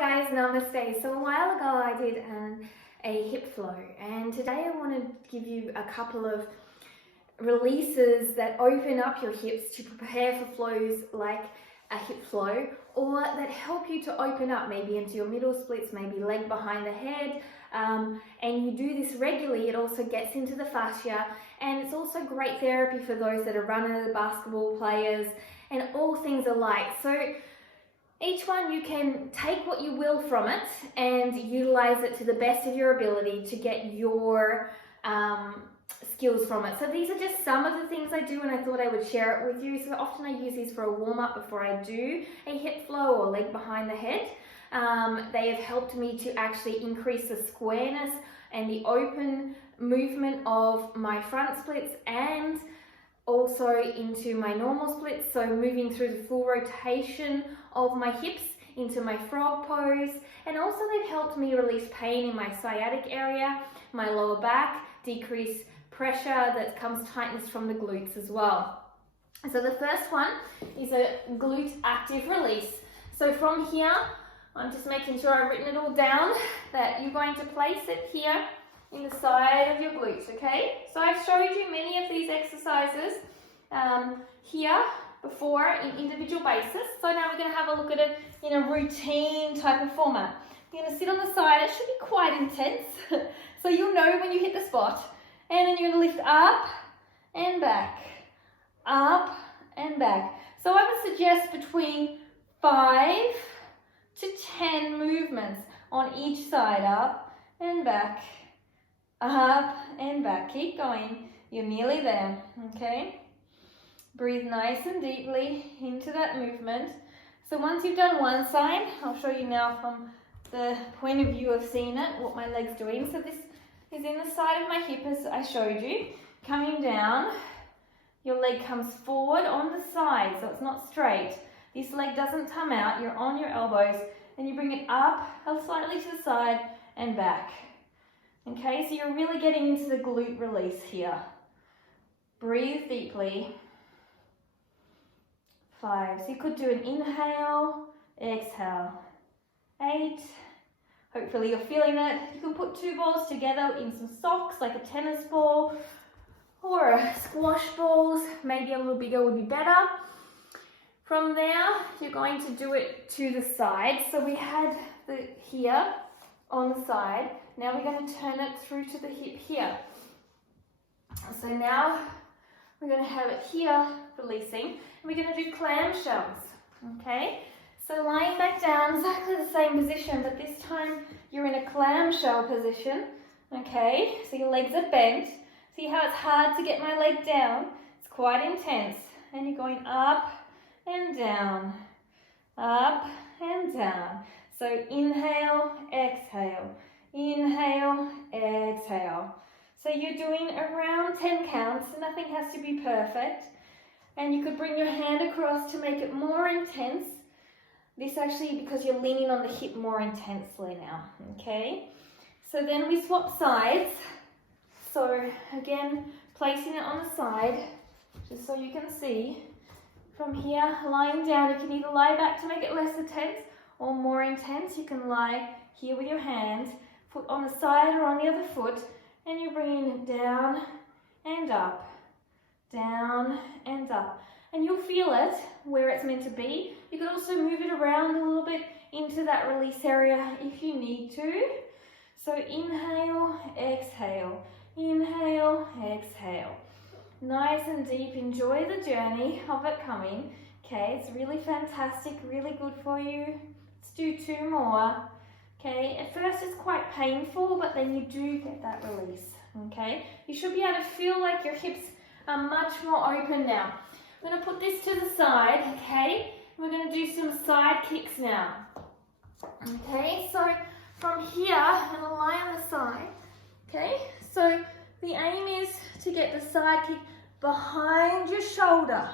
guys, namaste. So a while ago I did a hip flow, and today I want to give you a couple of releases that open up your hips to prepare for flows like a hip flow, or that help you to open up maybe into your middle splits, maybe leg behind the head, and you do this regularly. It also gets into the fascia, and it's also great therapy for those that are runners, basketball players, and all things alike. So each one, you can take what you will from it and utilize it to the best of your ability to get your skills from it. So these are just some of the things I do, and I thought I would share it with you. So often I use these for a warm-up before I do a hip flow or leg behind the head. They have helped me to actually increase the squareness and the open movement of my front splits, and also into my normal splits, so moving through the full rotation of my hips into my frog pose. And also they've helped me release pain in my sciatic area, my lower back, decrease pressure that comes tightness from the glutes as well. So the first one is a glute active release. So from here, I'm just making sure I've written it all down, that you're going to place it here in the side of your glutes, okay? So I've showed you many of these exercises here before in individual basis. So now we're going to have a look at it in a routine type of format. You're going to sit on the side. It should be quite intense, so you'll know when you hit the spot. And then you're going to lift up and back, up and back. So I would suggest between 5 to 10 movements on each side, up and back, up and back. Keep going. You're nearly there, okay? Breathe nice and deeply into that movement. So once you've done one side, I'll show you now from the point of view of seeing it, what my leg's doing. So this is in the side of my hip as I showed you. Coming down, your leg comes forward on the side, so it's not straight. This leg doesn't come out, you're on your elbows, and you bring it up slightly to the side and back. Okay, so you're really getting into the glute release here. Breathe deeply. 5. So you could do an inhale, exhale. 8. Hopefully you're feeling it. You can put 2 balls together in some socks, like a tennis ball or a squash balls. Maybe a little bigger would be better. From there, you're going to do it to the side. So we had the here on the side. Now we're going to turn it through to the hip here. So now we're going to have it here releasing. And we're going to do clamshells, okay? So lying back down, exactly the same position, but this time you're in a clamshell position, okay? So your legs are bent. See how it's hard to get my leg down? It's quite intense. And you're going up and down, up and down. So inhale, exhale, inhale, exhale. So you're doing around 10 counts, nothing has to be perfect. And you could bring your hand across to make it more intense. This actually, because you're leaning on the hip more intensely now, okay? So then we swap sides. So again, placing it on the side, just so you can see. From here, lying down, you can either lie back to make it less intense or more intense. You can lie here with your hands, foot on the side or on the other foot, and you're bringing it down and up, down and up. And you'll feel it where it's meant to be. You can also move it around a little bit into that release area if you need to. So inhale, exhale, inhale, exhale. Nice and deep. Enjoy the journey of it coming. Okay, it's really fantastic, really good for you. Let's do 2 more. Okay, at first it's quite painful, but then you do get that release. Okay, you should be able to feel like your hips are much more open now. I'm going to put this to the side, okay? We're going to do some side kicks now. Okay, so from here, I'm going to lie on the side, okay? So the aim is to get the side kick behind your shoulder,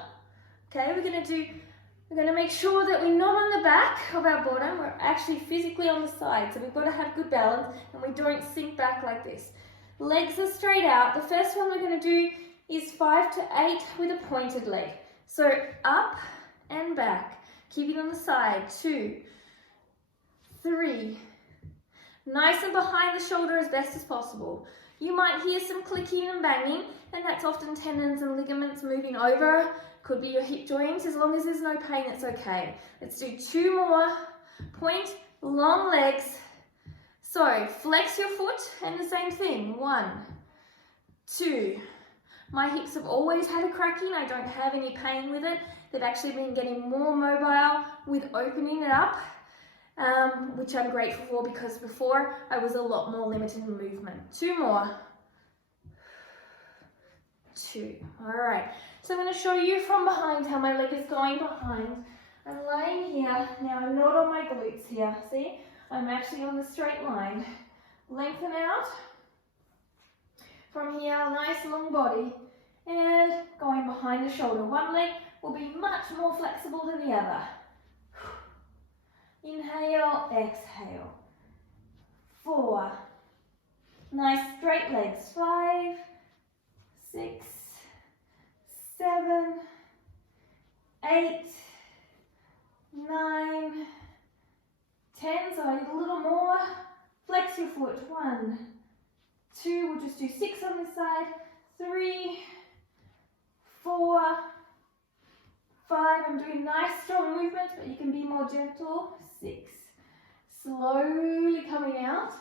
okay? We're going to make sure that we're not on the back of our bottom, we're actually physically on the side. So we've got to have good balance and we don't sink back like this. Legs are straight out. The first one we're going to do is 5 to 8 with a pointed leg. So up and back. Keep it on the side. 2, 3. Nice and behind the shoulder as best as possible. You might hear some clicking and banging, and that's often tendons and ligaments moving over. Could be your hip joints. As long as there's no pain, it's okay. Let's do 2 more. Point, long legs. So flex your foot and the same thing. 1, 2. My hips have always had a cracking. I don't have any pain with it. They've actually been getting more mobile with opening it up, which I'm grateful for, because before I was a lot more limited in movement. 2 more. 2. All right. So I'm going to show you from behind how my leg is going behind. I'm lying here. Now I'm not on my glutes here. See? I'm actually on the straight line. Lengthen out. From here, nice long body. And going behind the shoulder. One leg will be much more flexible than the other. Inhale, exhale. 4. Nice straight legs. 5, 6, 7, 8, 9, 10. So I need a little more. Flex your foot. 1, 2. We'll just do 6 on this side. 3, 4, 5. I'm doing nice strong movements, but you can be more gentle. 6. Slowly coming out.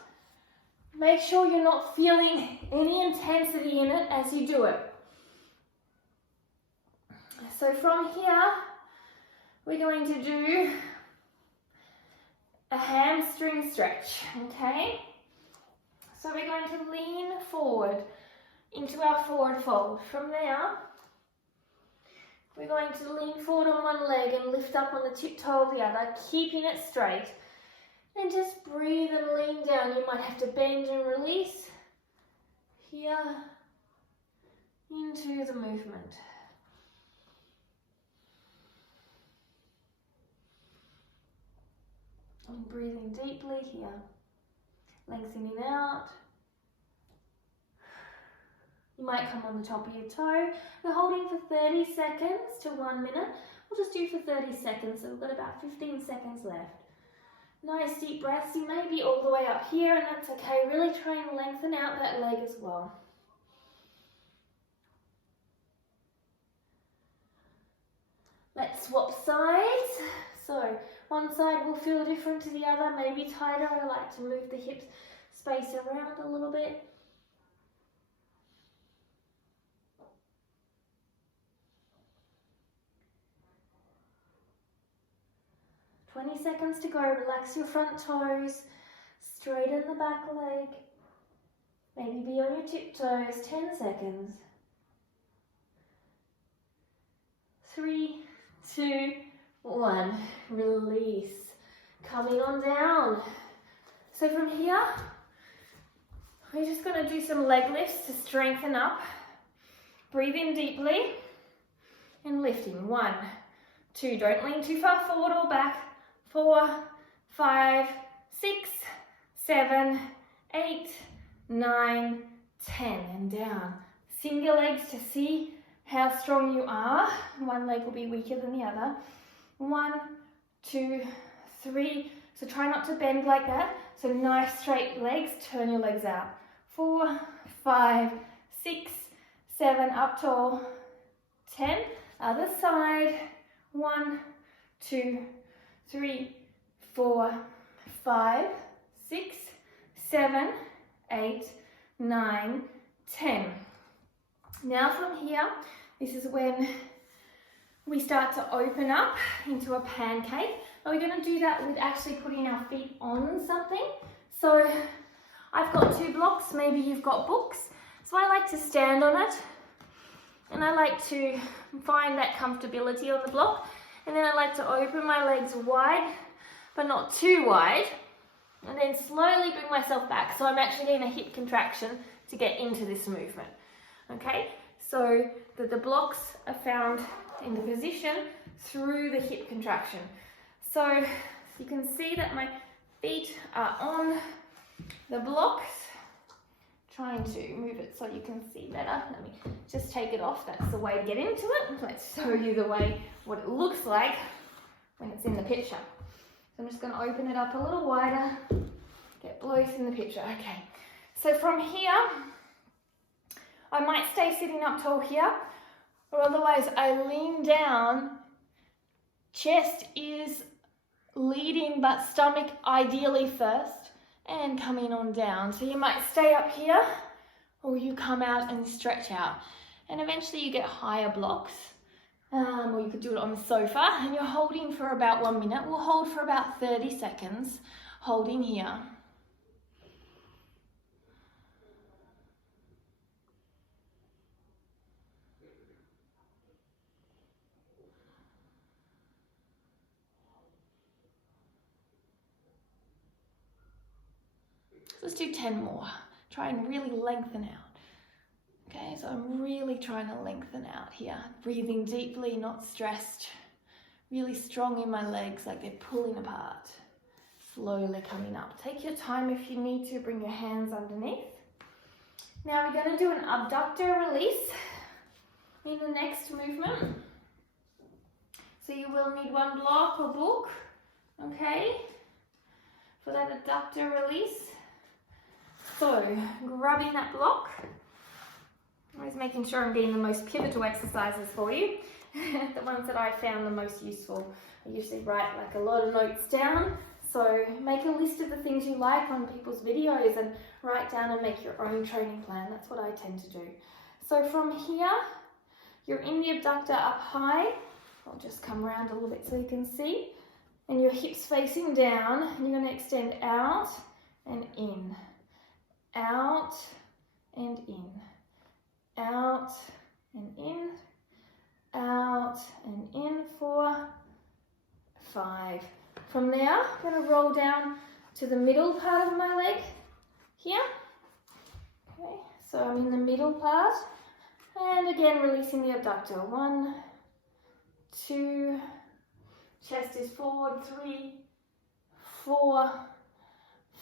Make sure you're not feeling any intensity in it as you do it. So from here, we're going to do a hamstring stretch, okay? So we're going to lean forward into our forward fold. From there, we're going to lean forward on one leg and lift up on the tiptoe of the other, keeping it straight. And just breathe and lean down. You might have to bend and release here into the movement. And breathing deeply here. Lengthening out. You might come on the top of your toe. We're holding for 30 seconds to 1 minute. We'll just do for 30 seconds, so we've got about 15 seconds left. Nice deep breaths. You may be all the way up here, and that's okay. Really try and lengthen out that leg as well. Let's swap sides. So one side will feel different to the other, maybe tighter. I like to move the hips, space around a little bit. $20 seconds to go. Relax your front toes, straighten the back leg, maybe be on your tiptoes. 10 seconds. 3, 2, 1. Release. Coming on down. So from here, we're just going to do some leg lifts to strengthen up. Breathe in deeply and lifting. 1, 2. Don't lean too far forward or back. 4, 5, 6, 7, 8, 9, 10, and down. Sing your legs to see how strong you are. One leg will be weaker than the other. 1, 2, 3. So try not to bend like that. So nice straight legs. Turn your legs out. 4, 5, 6, 7. Up tall. 10. Other side. 1, 2, 3, 4, 5, 6, 7, 8, 9, 10. Now from here, this is when we start to open up into a pancake. And we're going to do that with actually putting our feet on something. So I've got 2 blocks, maybe you've got books. So I like to stand on it, and I like to find that comfortability on the block. And then I like to open my legs wide, but not too wide. And then slowly bring myself back. So I'm actually getting a hip contraction to get into this movement. Okay, so that the blocks are found in the position through the hip contraction. So you can see that my feet are on the blocks. Trying to move it so you can see better. Let me just take it off. That's the way to get into it. Let's show you the way, what it looks like when it's in the picture. So I'm just going to open it up a little wider, get close in the picture. Okay, so from here, I might stay sitting up tall here, or otherwise I lean down, chest is leading but stomach ideally first, and coming on down. So you might stay up here, or you come out and stretch out. And eventually you get higher blocks, or you could do it on the sofa, and you're holding for about 1 minute. We'll hold for about 30 seconds, holding here. Let's do 10 more. Try and really lengthen out. Okay, so I'm really trying to lengthen out here. Breathing deeply, not stressed. Really strong in my legs, like they're pulling apart. Slowly coming up. Take your time if you need to. Bring your hands underneath. Now we're going to do an abductor release in the next movement. So you will need one block or book, okay, for that abductor release. So, grabbing that block, always making sure I'm getting the most pivotal exercises for you, the ones that I found the most useful. I usually write like a lot of notes down, so make a list of the things you like on people's videos and write down and make your own training plan. That's what I tend to do. So from here, you're in the abductor up high. I'll just come around a little bit so you can see. And your hips facing down, and you're going to extend out and in. Out and in, out and in, out and in for 5. From there, I'm going to roll down to the middle part of my leg here. Okay, so I'm in the middle part, and again releasing the abductor. 1, 2, chest is forward, 3, 4,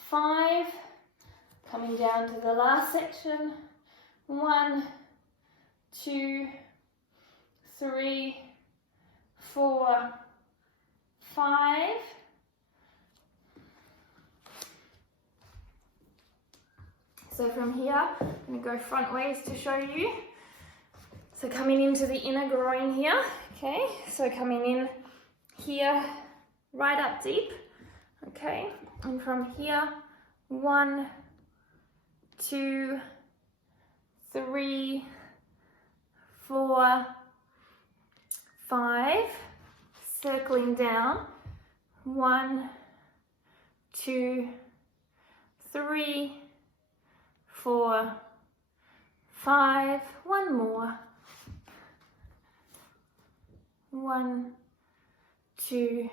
5. Coming down to the last section. 1, 2, 3, 4, 5. So from here, I'm going to go front ways to show you. So coming into the inner groin here. Okay, so coming in here, right up deep. Okay, and from here, 1, 2, 3, 4, 5, circling down. 1, 2, 3, 4, 5. One more. 1, 2,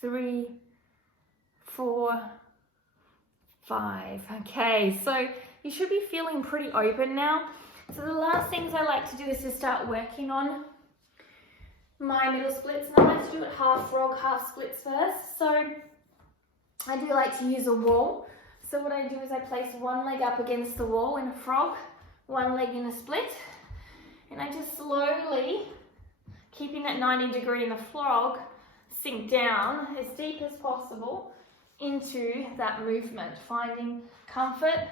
3, 4, 5. Okay, so you should be feeling pretty open now. So the last things I like to do is to start working on my middle splits, and I like to do it half frog, half splits first. So I do like to use a wall. So what I do is I place one leg up against the wall in a frog, one leg in a split, and I just slowly, keeping that 90 degree in the frog, sink down as deep as possible into that movement, finding comfort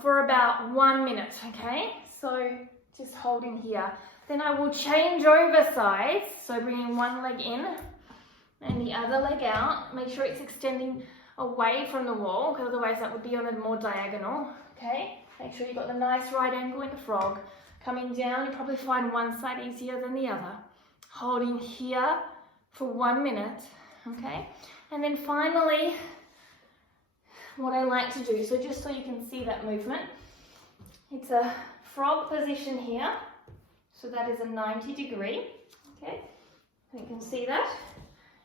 for about 1 minute, okay? So just holding here. Then I will change over sides, so bringing one leg in and the other leg out. Make sure it's extending away from the wall, because otherwise that would be on a more diagonal, okay? Make sure you've got the nice right angle in the frog. Coming down, you'll probably find one side easier than the other. Holding here for 1 minute, okay? And then finally, what I like to do, so just so you can see that movement, it's a frog position here. So that is a 90 degree, okay? So you can see that.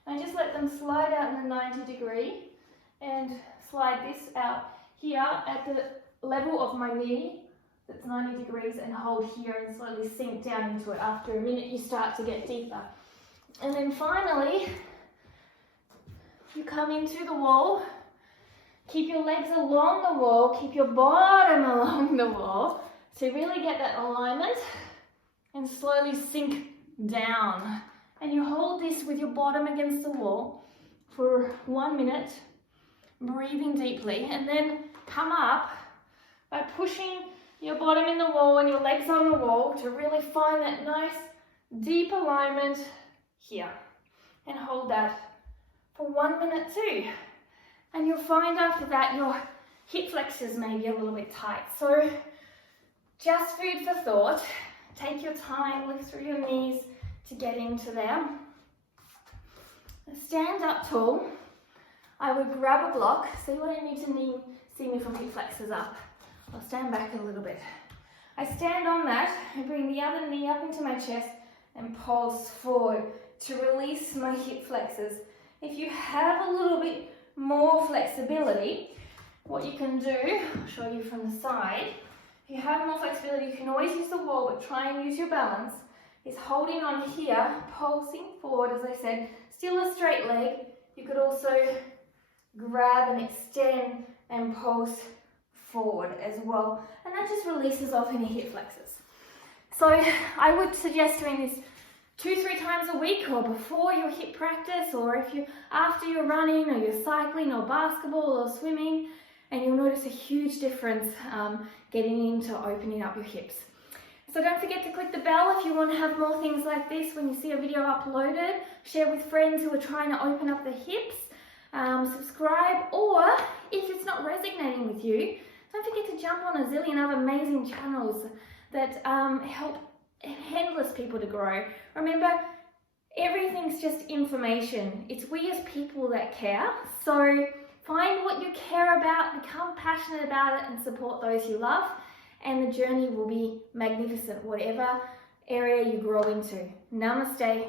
And I just let them slide out in the 90 degree and slide this out here at the level of my knee, that's 90 degrees, and hold here and slowly sink down into it. After a minute, you start to get deeper. And then finally, you come into the wall, keep your legs along the wall, keep your bottom along the wall to really get that alignment, and slowly sink down And you hold this with your bottom against the wall for 1 minute, breathing deeply, and then come up by pushing your bottom in the wall and your legs on the wall to really find that nice deep alignment here. And hold that for 1 minute too. And you'll find after that your hip flexors may be a little bit tight. So just food for thought. Take your time, lift through your knees to get into there. Stand up tall. I would grab a block. See what I need to see me from hip flexors up. I'll stand back a little bit. I stand on that and bring the other knee up into my chest and pulse forward to release my hip flexors. If you have a little bit more flexibility, what you can do, I'll show you from the side. If you have more flexibility, you can always use the wall, but try and use your balance. Is holding on here, pulsing forward, as I said, still a straight leg. You could also grab and extend and pulse forward as well. And that just releases off any hip flexors. So I would suggest doing this 2-3 times a week, or before your hip practice, or if you after you're running or you're cycling or basketball or swimming, and you'll notice a huge difference getting into opening up your hips. So don't forget to click the bell if you want to have more things like this when you see a video uploaded. Share with friends who are trying to open up the hips. Subscribe, or if it's not resonating with you, don't forget to jump on a zillion other amazing channels that help endless people to grow. Remember, everything's just information. It's we as people that care. So find what you care about, become passionate about it, and support those you love. And the journey will be magnificent, whatever area you grow into. Namaste.